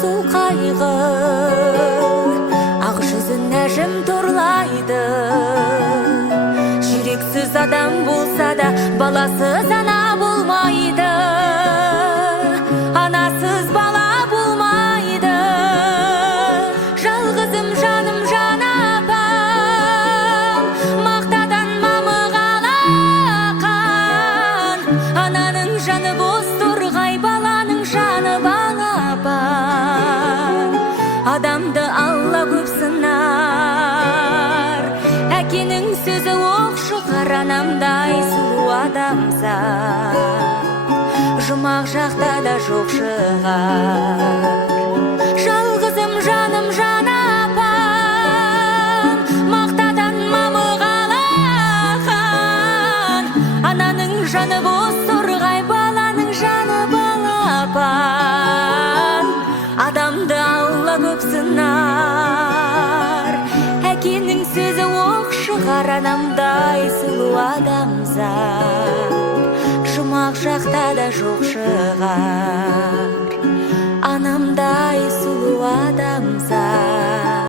су қайғы, ақ жүзін әжім торлайды. Жүрексіз адам болса да баласыз ана болмайды, анасыз бала болмайды. Жалғызым жаным жан апам, мақтадан мамық алақан. Ананың жаны бос торғай, баланың жаны балапан. Адамды Алла көп сынар, әкенің сөзі оқ шығар. Анамдай сұлу адамзат жұмақ жақта да жоқ шығар. Жалғызым жаным жан апам, мақтадан мамық алақан. Ананың жаны бос торғай, баланың жаны балапан. Адамды Алла көп сынар, әкенің сөзі оқ шығар. Анамдай сұлу адамзат жұмақ жақта да жоқ шығар.